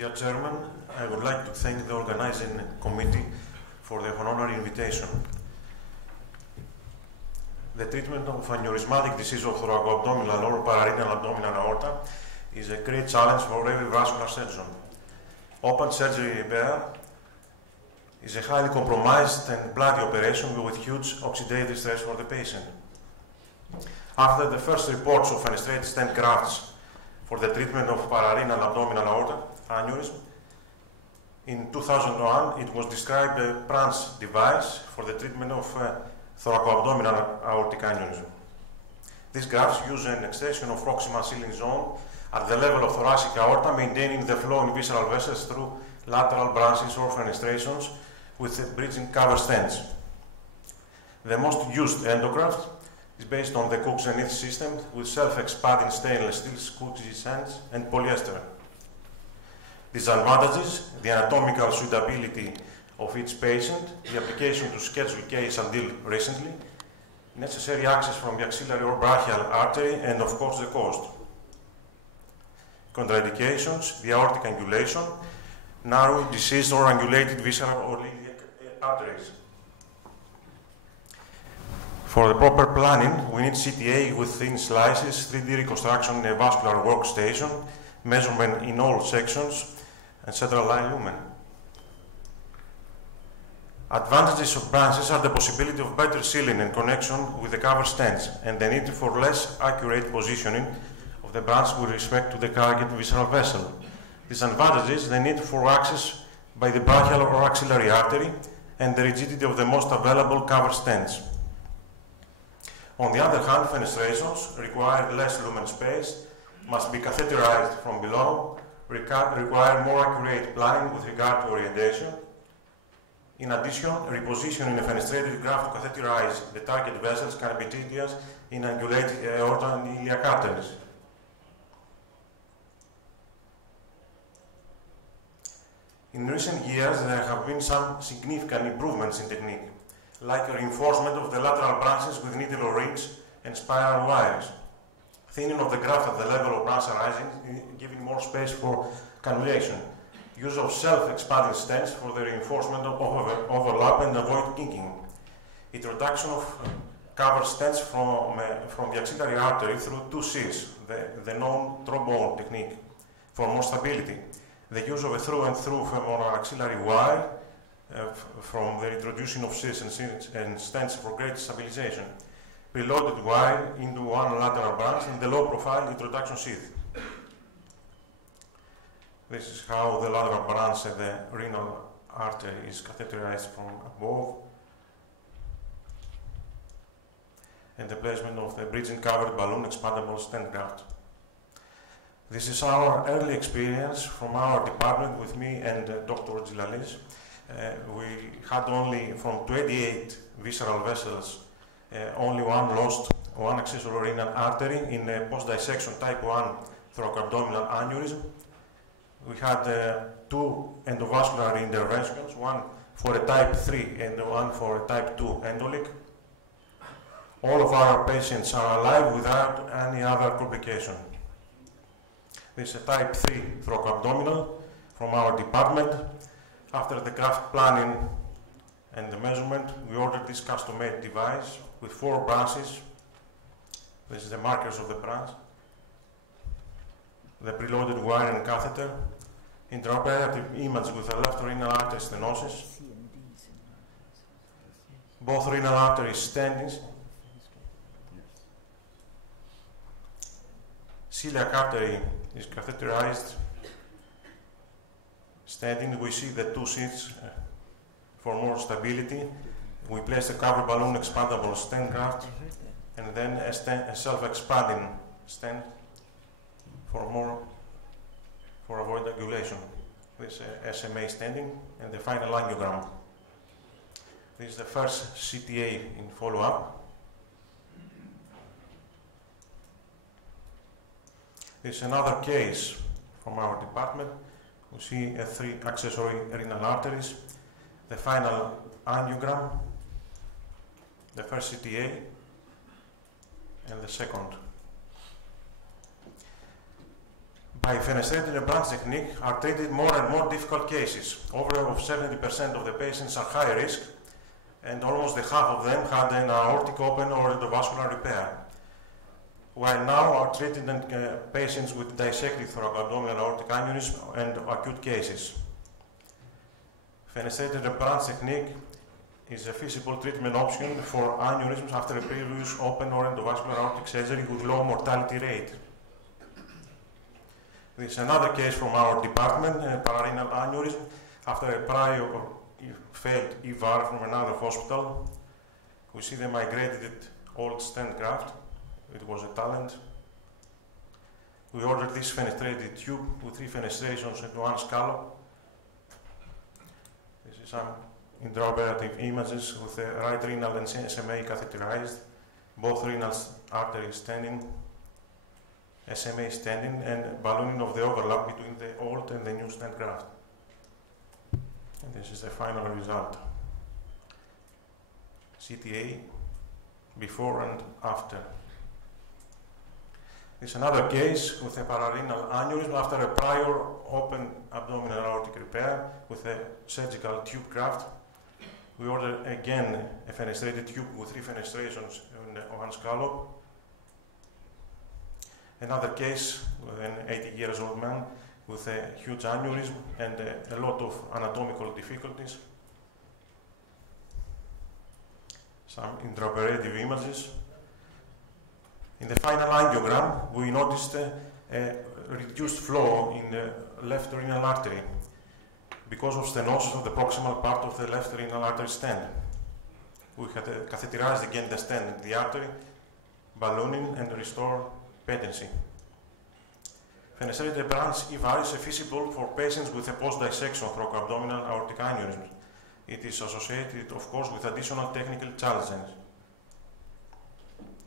Dear Chairman, I would like to thank the organizing committee for the honorary invitation. The treatment of aneurysmatic disease of thoracoabdominal or pararenal abdominal aorta is a great challenge for every vascular surgeon. Open surgery repair is a highly compromised and bloody operation with huge oxidative stress for the patient. After the first reports of fenestrated stent grafts for the treatment of pararenal abdominal aorta aneurysm, in 2001 it was described a branch device for the treatment of thoracoabdominal aortic aneurysm. These grafts use an extension of proximal sealing zone at the level of thoracic aorta, maintaining the flow in visceral vessels through lateral branches or fenestrations with bridging cover stents. The most used endograft is based on the Cook Zenith system with self-expanding stainless steel Cook stents and polyester. Disadvantages: the anatomical suitability of each patient, the application to Schedule case until recently, necessary access from the axillary or brachial artery, and of course the cost. Contraindications: the aortic angulation, narrow, diseased or angulated visceral or iliac arteries. For the proper planning, we need CTA with thin slices, 3D reconstruction in a vascular workstation, measurement in all sections, and central line lumen. Advantages of branches are the possibility of better sealing and connection with the cover stents, and the need for less accurate positioning of the branch with respect to the target visceral vessel. Disadvantages: the need for access by the brachial or axillary artery, and the rigidity of the most available cover stents. On the other hand, fenestrations require less lumen space, must be catheterized from below, require more accurate planning with regard to orientation. In addition, repositioning a fenestrated graft to catheterize the target vessels can be tedious in angulated aorta and iliac arteries. In recent years, there have been some significant improvements in technique, like reinforcement of the lateral branches with needle rings and spiral wires, thinning of the graft at the level of branch arising, giving more space for cannulation, use of self-expanding stents for the reinforcement of overlap and avoid kinking, introduction of cover stents from the axillary artery through 2 Cs, the known trombone technique, for more stability, the use of a through-and-through femoral axillary wire from the introduction of Cs and stents for greater stabilization, preloaded wire into one lateral branch, and the low-profile introduction sheath. This is how the lateral branch of the renal artery is catheterized from above, and the placement of the bridging covered balloon expandable stent graft. This is our early experience from our department with me and Dr. Gilalis. We had only from 28 visceral vessels, only one accessory renal artery in a post-dissection type 1 thoracoabdominal aneurysm. We had 2 endovascular interventions, one for a type 3 and one for a type 2 endoleak. All of our patients are alive without any other complication. This is a type 3 thoracoabdominal from our department. After the graft planning and the measurement, we ordered this custom-made device with 4 branches. This is the markers of the branch, the preloaded wire and catheter, intraoperative image with a left renal artery stenosis, both renal arteries stenting, celiac artery is catheterized, stenting. We see the 2 sheets for more stability. We place the cover balloon expandable stent graft, and then a self-expanding stent for avoid angulation. This SMA stenting and the final angiogram. This is the first CTA in follow-up. This is another case from our department. We see 3 accessory renal arteries, the final angiogram, the first CTA, and the second. by fenestrating the branch technique are treated more and more difficult cases. Over 70% of the patients are high risk, and almost the half of them had an aortic open or endovascular repair. While now are treated patients with dissected thoracoabdominal aortic aneurysm and acute cases. Fenestrated branch technique is a feasible treatment option for aneurysms after a previous open or endovascular aortic surgery with low mortality rate. This is another case from our department, pararenal aneurysm after a prior failed EVAR from another hospital. We see the migrated old stent graft. It was a talent. We ordered this fenestrated tube with 3 fenestrations and 1 scallop. This is some intraoperative images with the right renal and SMA catheterized, both renal arteries standing, SMA standing, and ballooning of the overlap between the old and the new stent graft. And this is the final result. CTA before and after. This is another case with a pararenal aneurysm after a prior open abdominal aortic repair with a surgical tube graft. We ordered again a fenestrated tube with 3 fenestrations and 1 scallop. Another case with an 80 years old man with a huge aneurysm and a lot of anatomical difficulties. Some intraoperative images. In the final angiogram, we noticed a reduced flow in the left renal artery because of stenosis of the proximal part of the left renal artery stent. We had catheterized again the stent in the artery, ballooning and restore patency. Fenestrated branch EVAR is feasible for patients with a post-dissection thoracoabdominal aortic aneurysm. It is associated, of course, with additional technical challenges.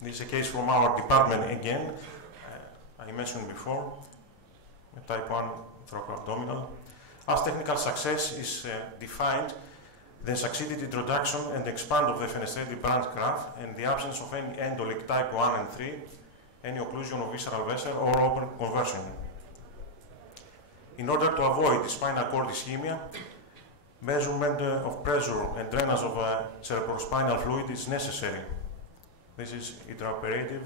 This is a case from our department again, I mentioned before, type 1 thoracoabdominal. As technical success is defined, the succeeded introduction and expand of the fenestrated branch graft and the absence of any endoleak type 1 and 3, any occlusion of visceral vessel or open conversion. In order to avoid spinal cord ischemia, measurement of pressure and drainage of cerebrospinal fluid is necessary. This is intraoperative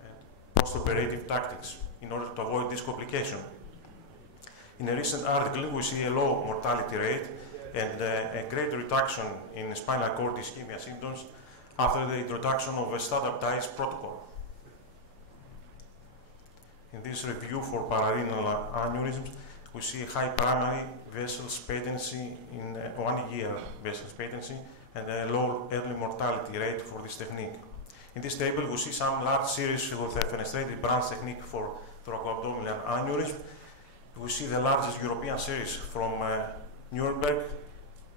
and post-operative tactics in order to avoid this complication. In a recent article, we see a low mortality rate and a great reduction in spinal cord ischemia symptoms after the introduction of a standardized protocol. In this review for pararenal aneurysms, we see high primary vessels patency in 1 year vessels patency and a low early mortality rate for this technique. In this table, we see some large series with a fenestrated branch technique for thoracoabdominal aneurysm. We see the largest European series from Nuremberg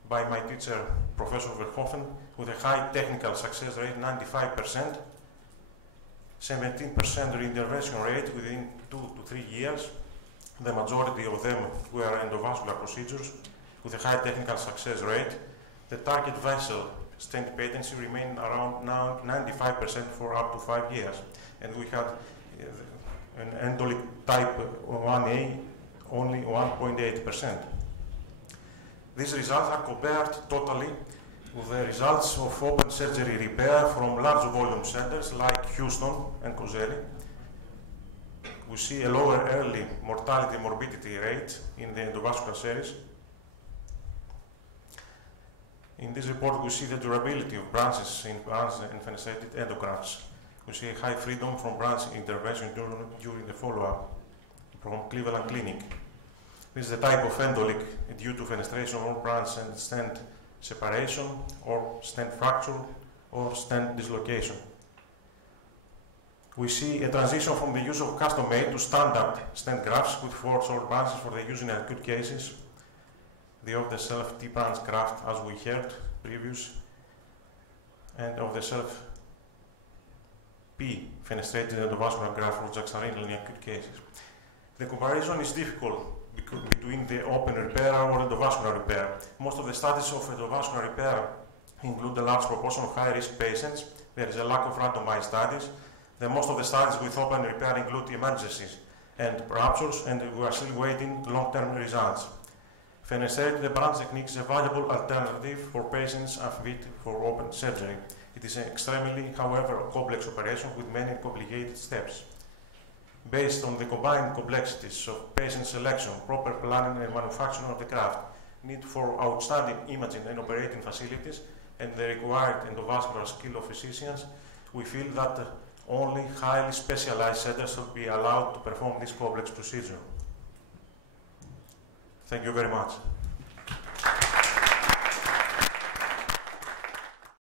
by my teacher, Professor Verhoeven, with a high technical success rate, 95%, 17% reintervention rate within 2 to 3 years. The majority of them were endovascular procedures with a high technical success rate. The target vessel stent patency remained around now 95% for up to 5 years. And we had an endoleak type 1A only 1.8%. These results are compared totally with the results of open surgery repair from large volume centers like Houston and Coselli. We see a lower early mortality morbidity rate in the endovascular series. In this report, we see the durability of branches in branch and fenestrated endografts. We see a high freedom from branch intervention during the follow-up from Cleveland Clinic. This is the type of endoleak due to fenestration or branch and stent separation, or stent fracture, or stent dislocation. We see a transition from the use of custom-made to standard stent grafts with 4 short branches for the use in acute cases. The off-the-shelf T-branch graft, as we heard previous, and off-the-shelf P fenestrated endovascular graft for juxtarenal in acute cases. The comparison is difficult between the open repair or endovascular repair. Most of the studies of endovascular repair include a large proportion of high-risk patients. There is a lack of randomized studies. Most of the studies with open repair include emergencies and ruptures, and we are still waiting long-term results. Fenestrate, the branch technique, is a valuable alternative for patients unfit for open surgery. It is an extremely, however, complex operation with many complicated steps. Based on the combined complexities of patient selection, proper planning and manufacturing of the graft, need for outstanding imaging and operating facilities, and the required endovascular skill of physicians, we feel that only highly specialized centers should be allowed to perform this complex procedure. Thank you very much.